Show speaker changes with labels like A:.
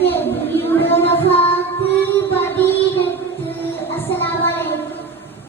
A: 念不？